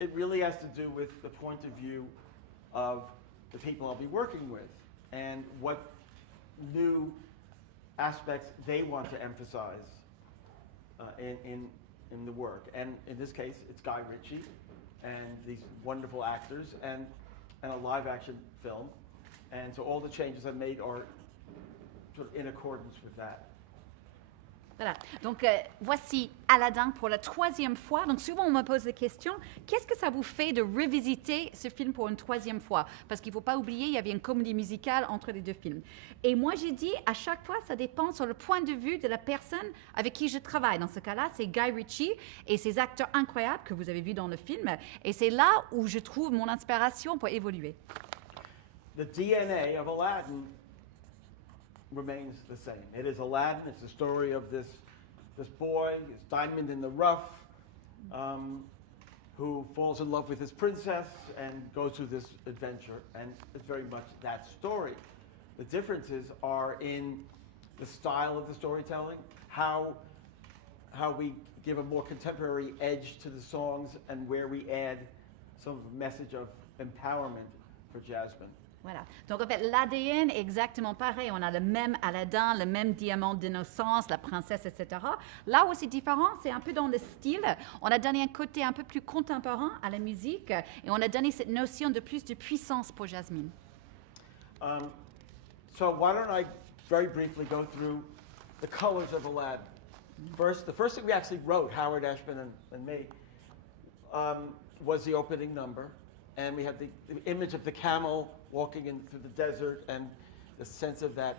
It really has to do with the point of view of the people I'll be working with and what new aspects they want to emphasize in the work. And in this case, it's Guy Ritchie and these wonderful actors and a live action film. And so all the changes I've made are sort of in accordance with that. Voilà. Donc, voici Aladdin pour la 3e fois. Donc, souvent, on me pose des questions. Qu'est-ce que ça vous fait de revisiter ce film pour une 3e fois? Parce qu'il ne faut pas oublier, il y avait une comédie musicale entre les deux films. Et moi, j'ai dit, à chaque fois, ça dépend sur le point de vue de la personne avec qui je travaille. Dans ce cas-là, c'est Guy Ritchie et ses acteurs incroyables que vous avez vus dans le film. Et c'est là où je trouve mon inspiration pour évoluer. The DNA of Aladdin remains the same. It is Aladdin. It's the story of this boy, his diamond in the rough, who falls in love with his princess and goes through this adventure. And it's very much that story. The differences are in the style of the storytelling, how we give a more contemporary edge to the songs, and where we add some message of empowerment for Jasmine. Voilà. Donc, en fait, l'ADN est exactement pareil. On a le même Aladdin, le même diamant d'innocence, la princesse, etc. Là où c'est différent, c'est un peu dans le style. On a donné un côté un peu plus contemporain à la musique et on a donné cette notion de plus de puissance pour Jasmine. So why don't I very briefly go through the colors of Aladdin. The first thing we actually wrote, Howard Ashman and me, was the opening number. And we had the image of the camel walking in through the desert and the sense of that.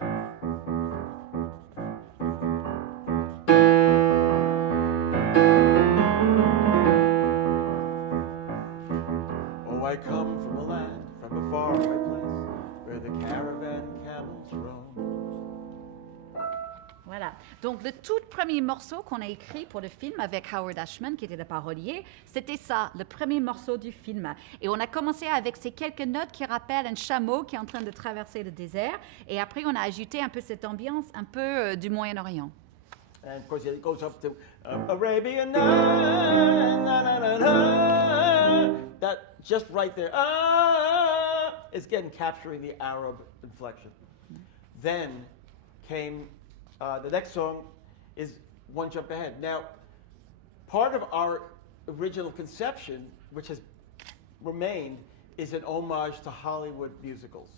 Oh, I come from a land, from a faraway place, where the caravan camels roam. Voilà. Donc, le tout premier morceau qu'on a écrit pour le film avec Howard Ashman, qui était le parolier, c'était ça, le premier morceau du film. Et on a commencé avec ces quelques notes qui rappellent un chameau qui est en train de traverser le désert. Et après, on a ajouté un peu cette ambiance un peu du Moyen-Orient. And of course, it goes up to Arabian night, na, na, na, na. That just right there, is again capturing the Arab inflection. Then came the next song is One Jump Ahead. Now, part of our original conception, which has remained, is an homage to Hollywood musicals.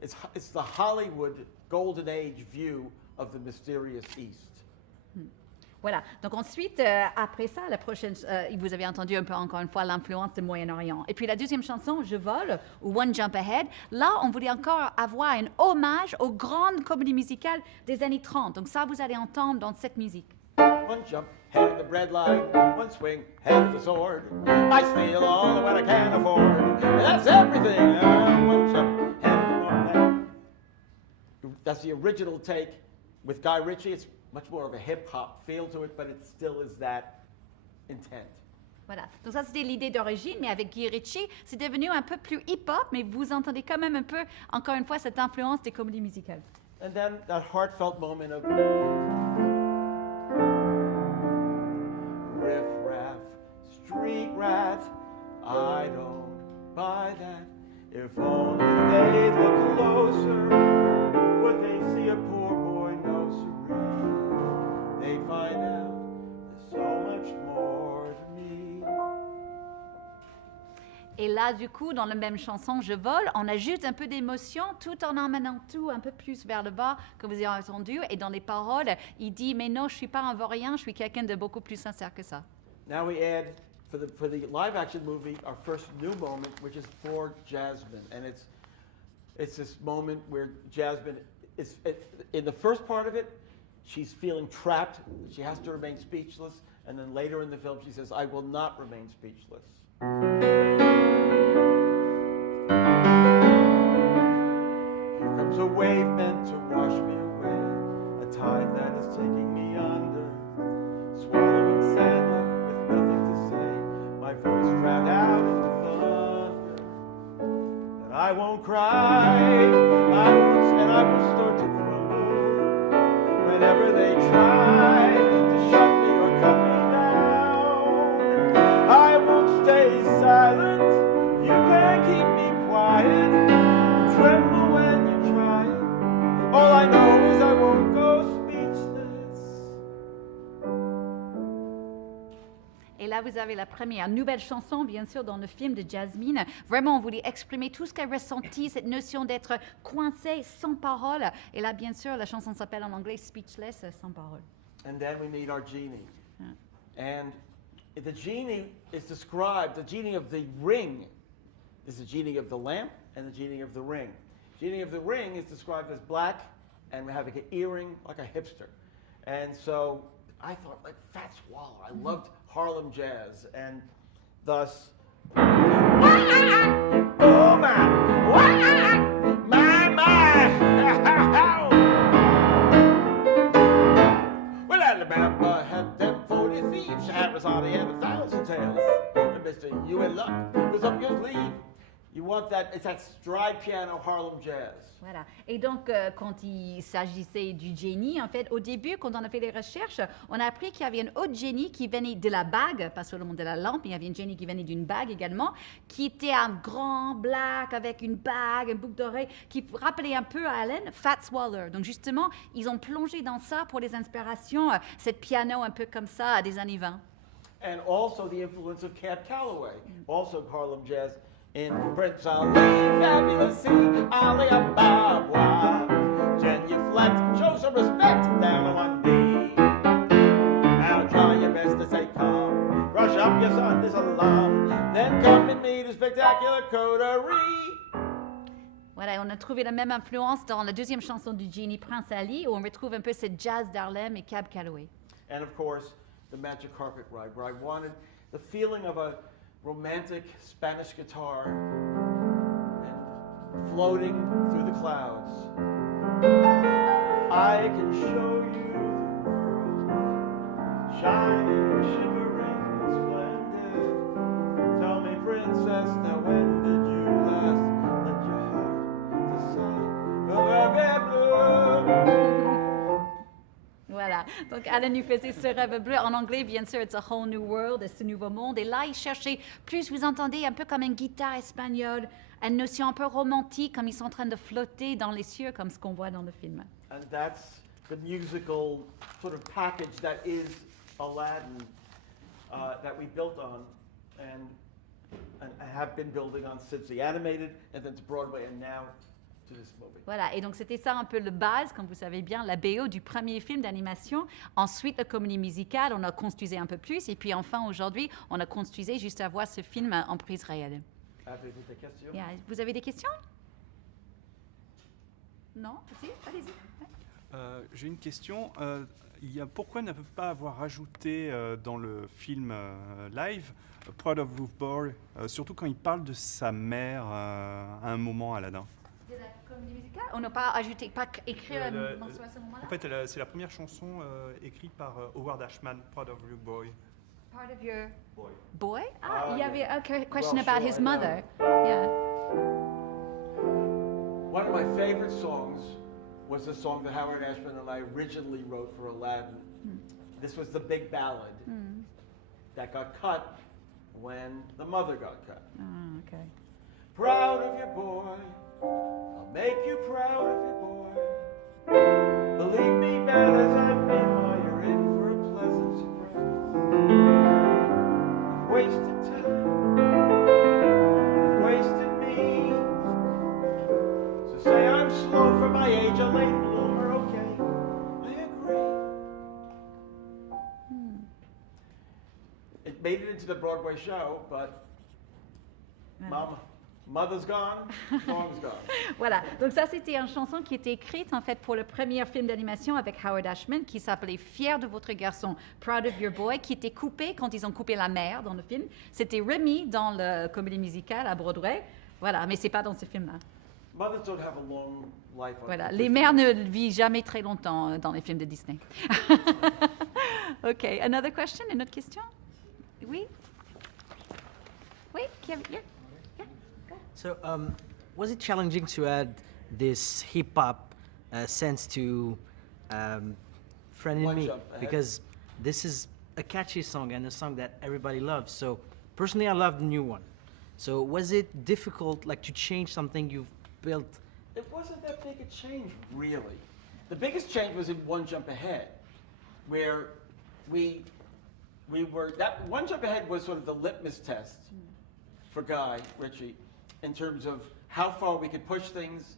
It's the Hollywood golden age view of the mysterious East. Voilà. Donc ensuite, après ça, la prochaine, vous avez entendu un peu encore une fois l'influence du Moyen-Orient. Et puis la deuxième chanson, Je vole, ou One Jump Ahead, là, on voulait encore avoir un hommage aux grandes comédies musicales des années 30. Donc ça, vous allez entendre dans cette musique. One jump, head of the bread line, one swing, head of the sword. I steal all of what I can afford. And that's everything. One jump, head of the sword. That's the original take with Guy Ritchie. It's much more of a hip-hop feel to it, but it still is that intent. Voilà. Donc ça, c'était l'idée d'origine, mais avec Guy Ritchie, c'est devenu un peu plus hip-hop, mais vous entendez quand même un peu, encore une fois, cette influence des comédies musicales. And then that heartfelt moment of riff-raff, street rat, I don't buy that. If only they'd look closer, would they see a poor boy, no siree. They'd find out there's so much more to me. Et là, du coup, dans la même chanson, Je vole, on ajoute un peu d'émotion tout en emmenant tout un peu plus vers le bas, comme vous avez entendu. Et dans les paroles, il dit « Mais non, je ne suis pas un vaurien, je suis quelqu'un de beaucoup plus sincère que ça. » Now we add, for the live-action movie, our first new moment, which is for Jasmine. And it's this moment where Jasmine is, in the first part of it, she's feeling trapped. She has to remain speechless. And then later in the film, she says, I will not remain speechless. Here comes a wave meant to wash me away, a tide that is taking me under, swallowing sand left with nothing to say, my voice drowned out in the thunder. But I won't cry, and I will start to crumble whenever they try to shut me or cut me down. I won't stay silent. là, vous avez la première nouvelle chanson, bien sûr, dans le film de Jasmine. Vraiment, on voulait exprimer tout ce qu'elle ressentit, cette notion d'être coincé sans parole. Et là, bien sûr, la chanson s'appelle en anglais Speechless, sans parole. And then we meet our genie. And the genie is described, the genie of the ring is the genie of the lamp and the genie of the ring. Genie of the ring is described as black and having an earring like a hipster. And so I thought, like, Fats Waller. I loved Harlem jazz, and thus. Oh man! My! Well, Alabama had them 40 thieves. Arizona had 1,000 tales. And Mr. You in luck was up your sleeve. You want that? It's that stride piano Harlem jazz. Voilà. Et donc, quand il s'agissait du génie, en fait, au début, quand on a fait les recherches, on a appris qu'il y avait un autre génie qui venait de la bague, pas seulement de la lampe, il y avait un génie qui venait d'une bague également, qui était un grand black avec une bague, une boucle d'oreille, qui rappelait un peu à Alan Fats Waller. Donc, justement, ils ont plongé dans ça pour les inspirations, cette piano un peu comme ça des années 20. And also the influence of Cab Calloway, also Harlem jazz. In Prince Ali, fabulous sea, Ali Ababa, genuflect, show some respect, down on one knee. Now try your best to stay calm, brush up your son, this alarm, then come and meet a spectacular coterie. Voilà, on a trouvé la même influence dans la deuxième chanson du Genie, Prince Ali, où on retrouve un peu cette jazz d'Harlem et Cab Calloway. And of course, the Magic Carpet Ride, where I wanted the feeling of a romantic Spanish guitar and floating through the clouds. I can show you the world, shining, shimmering, splendid. Tell me, princess, now when did you last let your heart decide the rêve bleu? Voilà, donc Alan nous faisait ce rêve bleu. En anglais, bien sûr, it's a whole new world, ce nouveau monde. Et là, il cherchait plus, vous entendez, un peu comme une guitare espagnole, une notion un peu romantique, comme ils sont en train de flotter dans les cieux, comme ce qu'on voit dans le film. And that's the musical sort of package that is Aladdin that we built on and have been building on since the animated and then to Broadway and now to this movie. Voilà, et donc c'était ça un peu le base, comme vous savez bien, la BO du premier film d'animation. Ensuite, la comédie musicale, on a construisé un peu plus. Et puis enfin, aujourd'hui, on a construisé juste à voir ce film en prise réelle. Avez-vous des questions? Yeah. Vous avez des questions? Non? Si? Allez-y. J'ai une question. Pourquoi ne pas avoir rajouté dans le film live Proud of Roof Boy, surtout quand il parle de sa mère à un moment, Aladdin? De la comédie musicale? On n'a pas ajouté, pas écrit un morceau à ce moment-là? En fait, c'est la première chanson écrite par Howard Ashman, Proud of Roof Boy. Part of your Boy. boy? Il y avait a question Well, about sure, his I know. mother. Yeah. One of my favorite songs was the song that Howard Ashman and I originally wrote for Aladdin. This was the big ballad that got cut when the mother got cut. Okay. Proud of your boy, I'll make you proud of your boy. Believe me, bad as I've been, while you're in for a pleasant surprise. I've wasted time, I've wasted me. So say I'm slow for my age, a late bloomer, okay, I agree. It made it into the Broadway show, but Mother's gone, song's gone. Voilà, donc ça c'était une chanson qui était écrite en fait pour le premier film d'animation avec Howard Ashman qui s'appelait Fier de votre garçon, Proud of Your Boy, qui était coupé quand ils ont coupé la mère dans le film. C'était remis dans la comédie musicale à Broadway, voilà, mais c'est pas dans ce film-là. Mothers don't have a long life. Voilà, les mères ne vivent jamais très longtemps dans les films de Disney. OK, another question, une autre question? Oui? Oui, qui a... yeah. So, was it challenging to add this hip hop sense to Friend in One Me? Jump Ahead. Because this is a catchy song and a song that everybody loves. So, personally, I love the new one. So, was it difficult, like, to change something you've built? It wasn't that big a change, really. The biggest change was in One Jump Ahead, where we that One Jump Ahead was sort of the litmus test for Guy Ritchie in terms of how far we could push things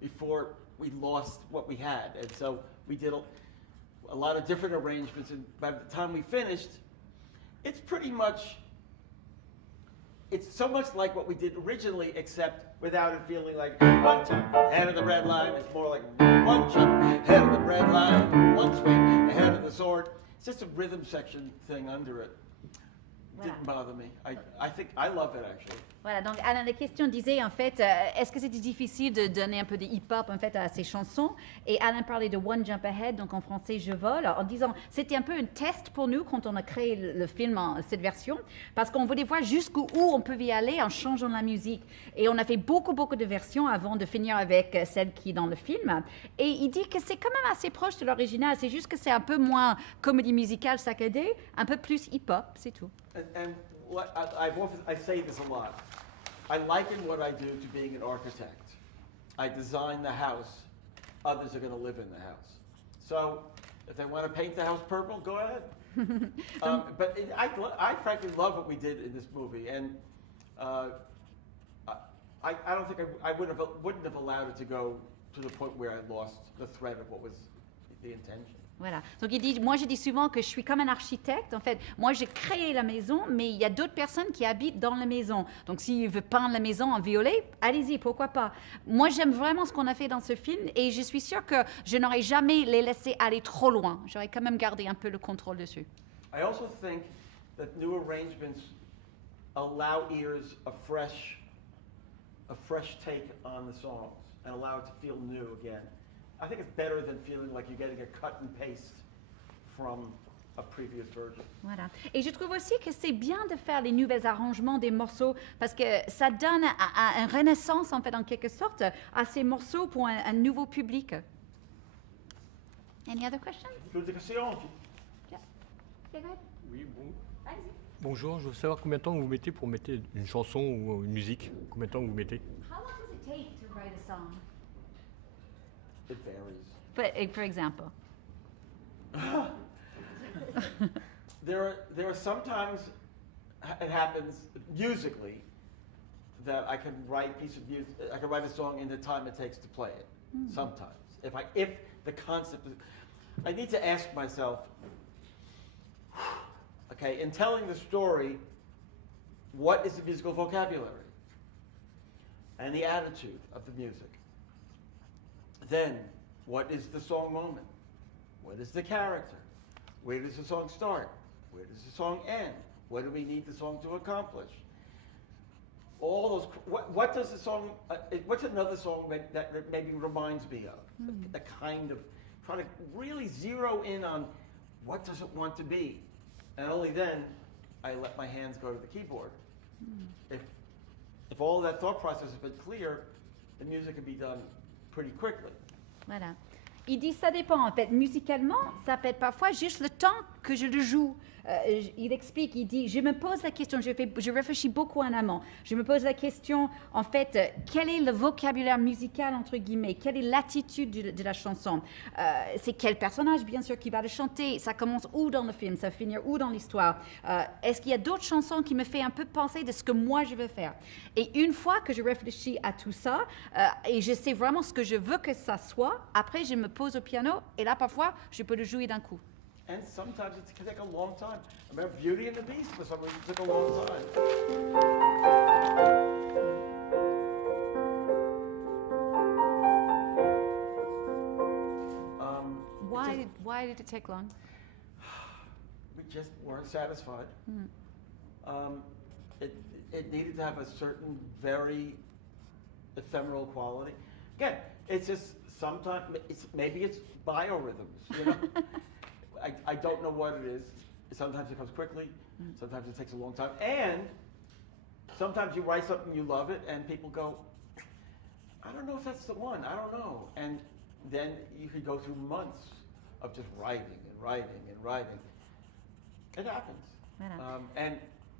before we lost what we had. And so we did a lot of different arrangements, and by the time we finished, it's so much like what we did originally, except without it feeling like one jump ahead of the red line. It's more like one jump ahead of the red line, one swing ahead of the sword. It's just a rhythm section thing under it. Voilà. Didn't bother me. I think I love it actually. Voilà, donc Alain, la question disait en fait, est-ce que c'était difficile de donner un peu de hip-hop en fait à ces chansons? Et Alain parlait de One Jump Ahead, donc en français Je vole, en disant c'était un peu un test pour nous quand on a créé le film en cette version, parce qu'on voulait voir jusqu'où on peut y aller en changeant la musique. Et on a fait beaucoup de versions avant de finir avec celle qui est dans le film. Et il dit que c'est quand même assez proche de l'original, c'est juste que c'est un peu moins comédie musicale saccadée, un peu plus hip-hop, c'est tout. And what I say this a lot. I liken what I do to being an architect. I design the house. Others are going to live in the house. So if they want to paint the house purple, go ahead. But I frankly love what we did in this movie, and I don't think I wouldn't have allowed it to go to the point where I lost the thread of what was the intention. Voilà. Donc il dit, moi je dis souvent que je suis comme un architecte. En fait, moi j'ai créé la maison, mais il y a d'autres personnes qui habitent dans la maison. Donc s'il veut peindre la maison en violet, allez-y, pourquoi pas. Moi j'aime vraiment ce qu'on a fait dans ce film et je suis sûre que je n'aurais jamais les laissé aller trop loin. J'aurais quand même gardé un peu le contrôle dessus. I also think that new arrangements allow ears a fresh take on the songs and allow it to feel new again. I think it's better than feeling like you're getting a cut and paste from a previous version. Voilà. Et je trouve aussi que c'est bien de faire les nouveaux arrangements des morceaux parce que ça donne une renaissance, en fait, en quelque sorte, à ces morceaux pour un nouveau public. Any other questions? D'autres questions? Yeah. Yeah, go ahead. Oui, bon. Allez-y. Bonjour, je veux savoir combien de temps vous mettez pour mettre une chanson ou une musique. Combien de temps vous mettez? How long does it take to write a song? It varies. But, for example. There are sometimes it happens musically that I can write a piece of music. I can write a song in the time it takes to play it. Sometimes, if the concept is, I need to ask myself. Okay, in telling the story, what is the musical vocabulary and the attitude of the music? Then, what is the song moment? What is the character? Where does the song start? Where does the song end? What do we need the song to accomplish? All those. What does the song? What's another song that maybe reminds me of? The kind of trying to really zero in on what does it want to be, and only then I let my hands go to the keyboard. If all of that thought process has been clear, the music can be done pretty quickly. Voilà. Il dit ça dépend en fait. Musicalement, ça peut être parfois juste le temps que je le joue. Il explique, il dit, je me pose la question, je réfléchis beaucoup en amont. Je me pose la question, en fait, quel est le vocabulaire musical, entre guillemets? Quelle est l'attitude de la chanson? C'est quel personnage, bien sûr, qui va le chanter? Ça commence où dans le film? Ça finit où dans l'histoire? Est-ce qu'il y a d'autres chansons qui me font un peu penser de ce que moi je veux faire? Et une fois que je réfléchis à tout ça, et je sais vraiment ce que je veux que ça soit, après je me pose au piano, et là, parfois, je peux le jouer d'un coup. And sometimes it can take a long time. I remember Beauty and the Beast, for some reason, took a long time. Why did it take long? We just weren't satisfied. It needed to have a certain very ephemeral quality. Again, it's just sometimes, maybe it's biorhythms, you know? I don't know what it is. Sometimes it comes quickly, sometimes it takes a long time. And sometimes you write something, you love it, and people go, I don't know if that's the one, I don't know. And then you could go through months of just writing and writing and writing. It happens. Voilà. And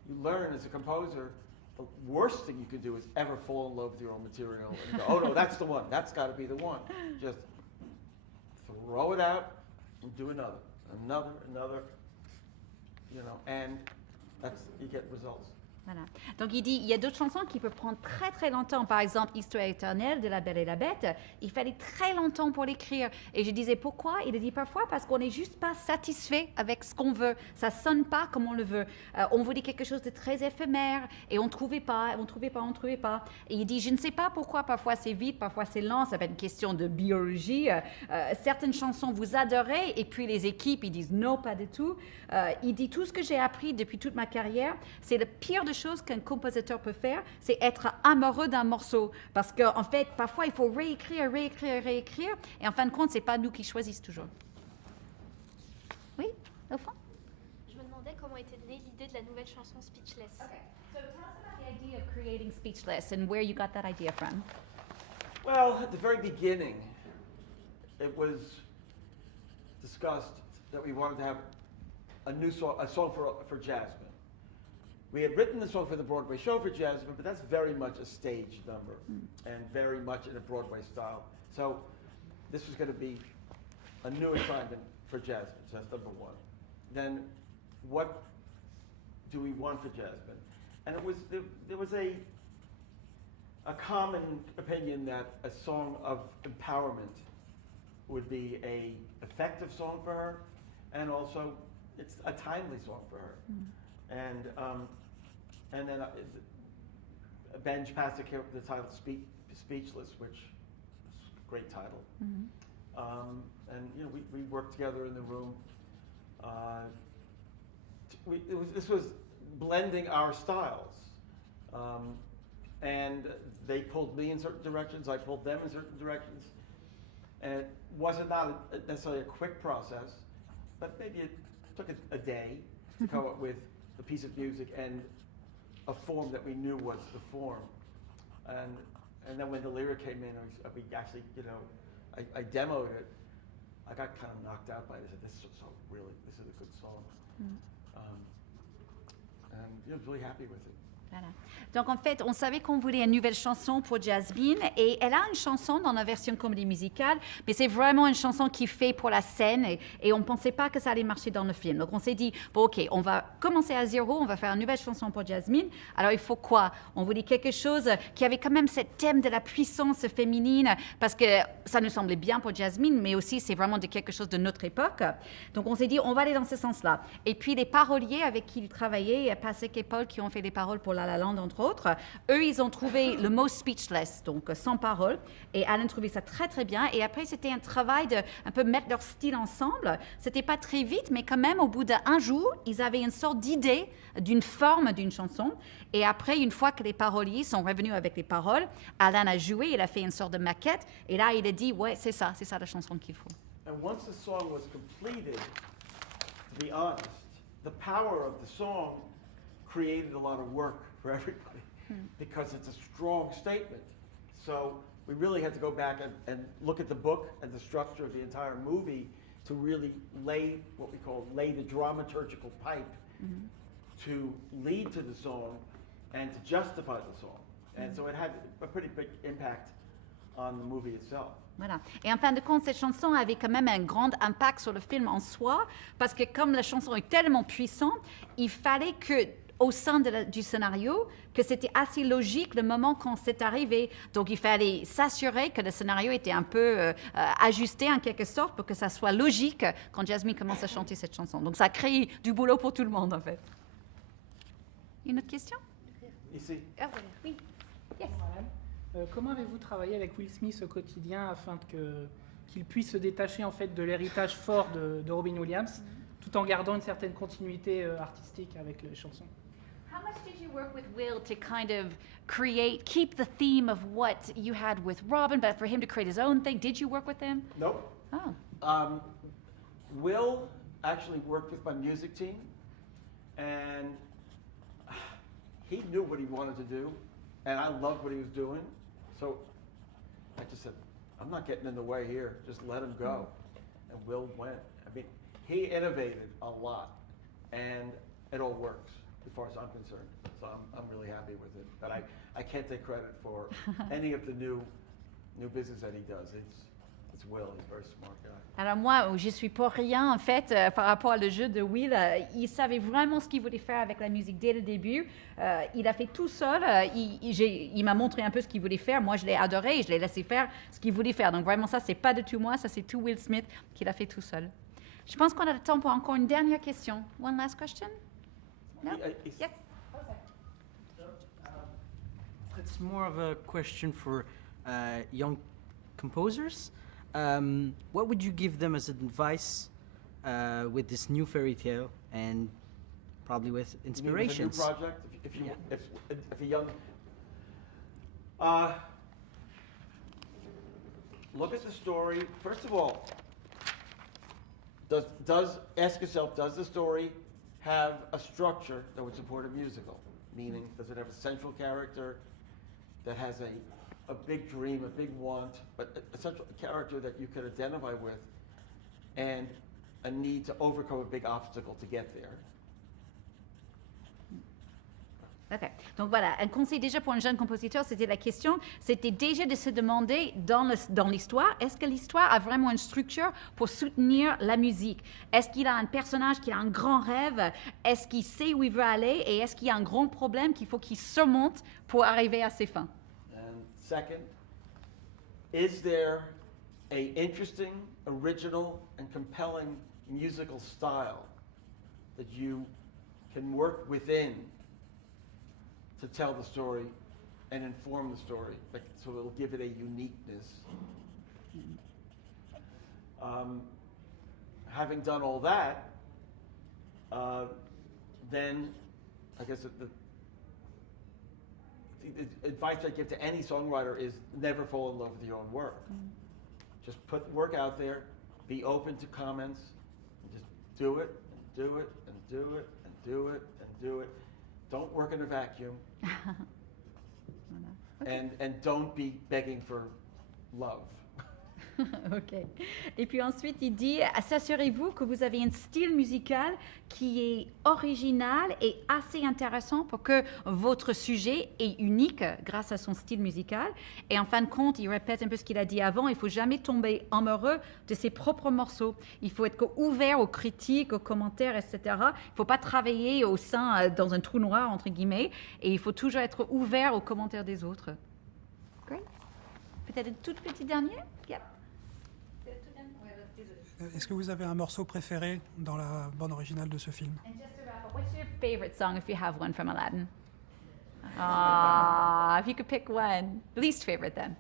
you learn as a composer, the worst thing you can do is ever fall in love with your own material and go, oh no, that's the one, that's got to be the one. Just throw it out and do another. you know, and you get results. Voilà. Donc il dit, il y a d'autres chansons qui peuvent prendre très très longtemps. Par exemple, Histoire éternelle de La Belle et la Bête, il fallait très longtemps pour l'écrire. Et je disais pourquoi? Il a dit parfois parce qu'on n'est juste pas satisfait avec ce qu'on veut. Ça sonne pas comme on le veut. On voulait quelque chose de très éphémère et on trouvait pas. Et il dit, je ne sais pas pourquoi parfois c'est vite, parfois c'est lent. Ça peut être une question de biologie. Certaines chansons vous adorez et puis les équipes ils disent non, pas du tout. Il dit tout ce que j'ai appris depuis toute ma carrière, c'est le pire de chose qu'un compositeur peut faire, c'est être amoureux d'un morceau. Parce qu'en fait, parfois, il faut réécrire. Et en fin de compte, ce n'est pas nous qui choisissons toujours. Oui, au fond? Je me demandais comment était née l'idée de la nouvelle chanson Speechless. Okay. So tell us about the idea of creating Speechless and where you got that idea from. Well, at the very beginning, it was discussed that we wanted to have a song for Jasmine. We had written the song for the Broadway show for Jasmine, but that's very much a stage number and very much in a Broadway style. So this was going to be a new assignment for Jasmine. So that's number one. Then what do we want for Jasmine? And there was a common opinion that a song of empowerment would be a effective song for her, and also it's a timely song for her. And then Benj Pasek came up with the title Speechless, which is a great title. And you know, we worked together in the room. This was blending our styles. And they pulled me in certain directions, I pulled them in certain directions. And it wasn't necessarily a quick process, but maybe it took a day to come up with a piece of music and a form that we knew was the form. And then when the lyric came in, we actually, you know, I demoed it. I got kind of knocked out by this. This is a good song. And you know, I was really happy with it. Voilà. Donc en fait, on savait qu'on voulait une nouvelle chanson pour Jasmine et elle a une chanson dans la version comédie musicale, mais c'est vraiment une chanson qui fait pour la scène et on ne pensait pas que ça allait marcher dans le film. Donc on s'est dit, bon ok, on va commencer à zéro, on va faire une nouvelle chanson pour Jasmine. Alors il faut quoi? On voulait quelque chose qui avait quand même ce thème de la puissance féminine parce que ça nous semblait bien pour Jasmine, mais aussi c'est vraiment de quelque chose de notre époque. Donc on s'est dit, on va aller dans ce sens-là. Et puis les paroliers avec qui il travaillait, Pasek et Paul qui ont fait les paroles pour La La Land entre autres, eux ils ont trouvé le mot speechless, donc sans parole, et Alan trouvait ça très très bien, et après c'était un travail de un peu mettre leur style ensemble. C'était pas très vite, mais quand même au bout d'un jour ils avaient une sorte d'idée d'une forme d'une chanson, et après une fois que les paroliers sont revenus avec les paroles, Alan a joué, il a fait une sorte de maquette, et là il a dit ouais c'est ça la chanson qu'il faut. And once the song was completed, to be honest, the power of the song created a lot of work for everybody because it's a strong statement. So we really had to go back and look at the book and the structure of the entire movie to really lay what we call the dramaturgical pipe to lead to the song and to justify the song. And so it had a pretty big impact on the movie itself. Voilà. Et en fin de compte, cette chanson avait quand même un grand impact sur le film en soi, parce que comme la chanson est tellement puissante, il fallait que, au sein du scénario, que c'était assez logique le moment quand c'est arrivé. Donc il fallait s'assurer que le scénario était un peu ajusté en quelque sorte pour que ça soit logique quand Jasmine commence à chanter cette chanson. Donc ça a créé du boulot pour tout le monde en fait. Une autre question? Ici. Ah, voilà. Oui. Yes. Comment avez-vous travaillé avec Will Smith au quotidien afin qu'il puisse se détacher en fait de l'héritage fort de Robin Williams, tout en gardant une certaine continuité artistique avec les chansons? How much did you work with Will to kind of keep the theme of what you had with Robin, but for him to create his own thing? Did you work with him? Nope. Oh. Will actually worked with my music team, and he knew what he wanted to do, and I loved what he was doing. So I just said, I'm not getting in the way here. Just let him go. And Will went. I mean, he innovated a lot, and it all works as far as I'm concerned. So I'm really happy with it. But I can't take credit for any of the new business that he does. It's Will. He's a very smart guy. Alors moi, je suis pas rien en fait par rapport au jeu de Will. Il savait vraiment ce qu'il voulait faire avec la musique dès le début. Il a fait tout seul. Il m'a montré un peu ce qu'il voulait faire. Moi, je l'ai adoré et je l'ai laissé faire ce qu'il voulait faire. Donc vraiment, ça, c'est pas du tout moi. Ça, c'est tout Will Smith qu'il a fait tout seul. Je pense qu'on a le temps pour encore une dernière question. One last question? No? Yes. It's more of a question for young composers. What would you give them as advice with this new fairy tale and probably with You mean with a new inspirations? project? If a young... look at the story. First of all, ask yourself, does the story have a structure that would support a musical? Meaning, does it have a central character that has a big dream, a big want, but a central character that you could identify with, and a need to overcome a big obstacle to get there? OK. Donc voilà, un conseil déjà pour un jeune compositeur, c'était la question, c'était déjà de se demander dans l'histoire, est-ce que l'histoire a vraiment une structure pour soutenir la musique? Est-ce qu'il a un personnage qui a un grand rêve? Est-ce qu'il sait où il veut aller? Et est-ce qu'il y a un grand problème qu'il faut qu'il surmonte pour arriver à ses fins? And second, is there a interesting, original, and compelling musical style that you can work within to tell the story and inform the story, like, so it'll give it a uniqueness? Having done all that, then I guess the advice I give to any songwriter is never fall in love with your own work. Just put the work out there, be open to comments, and just do it, and do it, and do it, and do it, and do it. Don't work in a vacuum. And don't be begging for love. OK. Et puis ensuite, il dit, assurez-vous que vous avez un style musical qui est original et assez intéressant pour que votre sujet est unique grâce à son style musical. Et en fin de compte, il répète un peu ce qu'il a dit avant, il ne faut jamais tomber amoureux de ses propres morceaux. Il faut être ouvert aux critiques, aux commentaires, etc. Il ne faut pas travailler au sein, dans un trou noir, entre guillemets, et il faut toujours être ouvert aux commentaires des autres. Great. Peut-être une toute petite dernière? Yep. Est-ce que vous avez un morceau préféré dans la bande originale de ce film? And just to wrap up, what's your favorite song if you have one from Aladdin? Ah, if you could pick one. Least favorite then.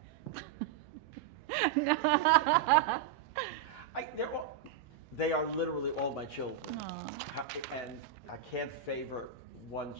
No. They are literally all my children. And I can't favor one